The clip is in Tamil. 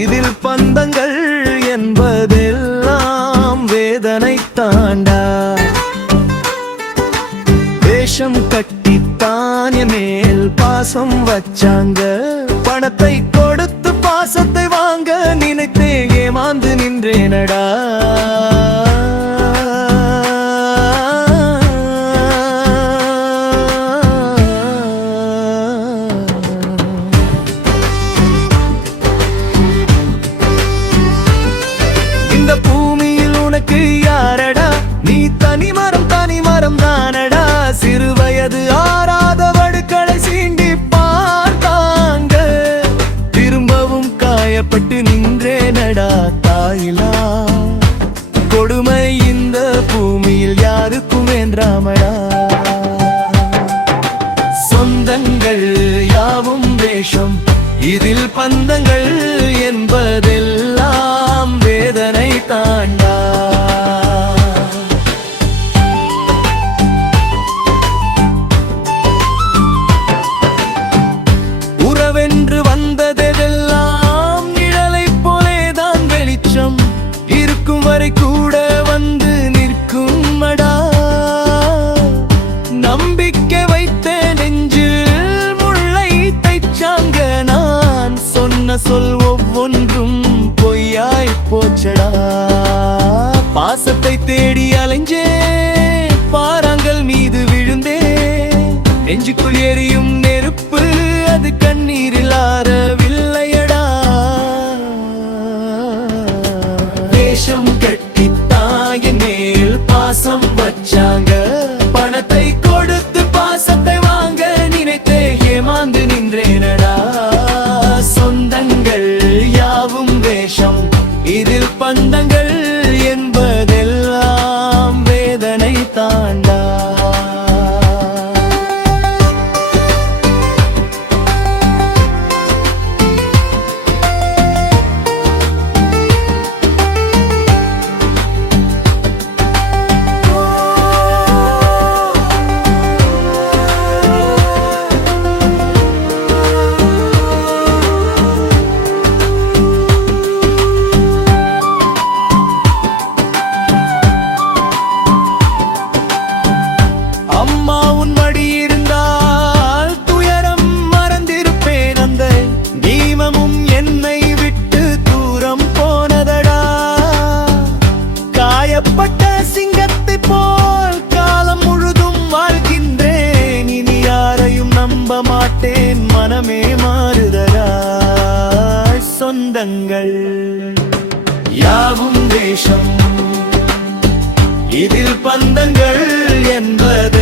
இதில் பந்தங்கள் என்பதெல்லாம் வேதனை தாண்டா. வேஷம் கட்டித்தான் என் மேல் பாசம் வச்சாங்க, பணத்தை கொடுத்து பாசத்தை வாங்க நினைத்தே ஏமாந்து நின்றேனடா. இந்த பூமியில் உனக்கு யாரடா, நீ தனிமரம் தனிமரம் தானடா. சிறு வயது ஆறாத வடுக்களை சீண்டி பார்த்தாங்க, திரும்பவும் காயப்பட்டு நின்றேனடா தாயிலா. கொடுமை இந்த பூமியில் யாருக்கும் வேண்டாமடா. சொந்தங்கள் யாவும் வேஷம், இதில் பந்தங்கள் என்பதெல்லாம் வேதனை தாண்டா. உறவென்று வந்ததெல்லாம் நிழலை போலேதான் வெளிச்சம், இருக்கும் வரை கூட வந்து நிற்குமடா. நம்பிக்கை வைத்த நெஞ்சில் முள்ளை தைச்சாங்க, நான் சொன்ன சொல் ஒவ்வொன்றும் பொய்யாய் போச்சடா. பாசத்தை தேடி அலைஞ்சே பாறாங்கல் மீது விழுந்தே, நெஞ்சுக்குள் எரியும் நெருப்பு அது கண்ணீரில் ஆறவில்லையடா. வேஷம் கட்டித்தாய் மேல் பாசம் வச்சாங்க, பணத்தை கொடுத்து பாசத்தை வாங்க நினைத்தே ஏமாந்து நின்றேனடா. சொந்தங்கள் யாவும் வேஷம், இதில் பந்தங்கள் என்பதெல்லாம் வேதனை தாண்டா. அம்மா உன் மடி இருந்தால் துயரம் மறந்திருப்பேன், அந்த தீபமும் என்னை விட்டு தூரம் போனதடா. காயப்பட்ட சிங்கத்தை போல் காலம் முழுதும் வாழ்கின்றேன், இனி யாரையும் நம்ப மாட்டேன், மனமே மாறுதடா. சொந்தங்கள் யாவும் வேஷம், இதில் பந்தங்கள் என்பது